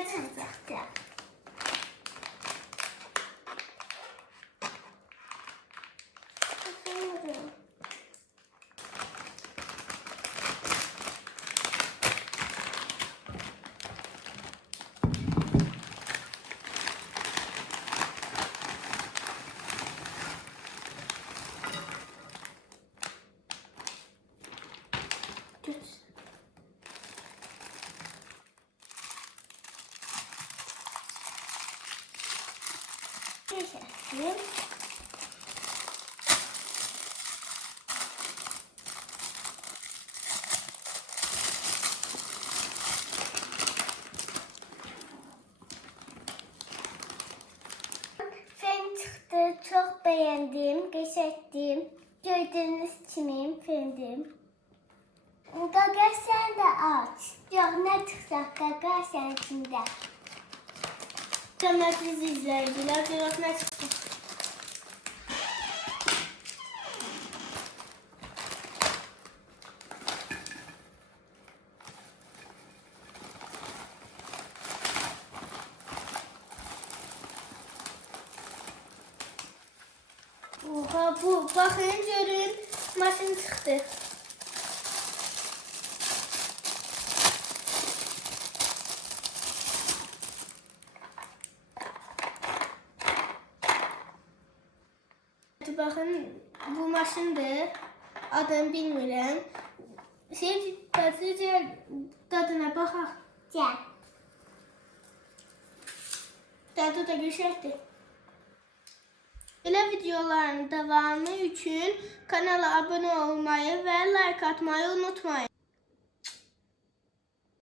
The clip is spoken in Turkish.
Ne çıkacaktı? Bilmiyorum. Geçelim. Film çıktı. Çok beğendim, geçirdim. Gördüğünüz kimi filmdim. Gaga sen de aç. Yok ne çıkacak Gaga sen içinde. Hürmetli izleyiciler, görüyoruz ne çıktı. Oha bu bakın görün maşın çıktı. Bakın bu maşındır. Adını bilmirəm. Dadına baxaq. Gəl. Dadı da gözəldir. Belə videoların davamı üçün kanala abunə olmayı və like atmayı unutmayın.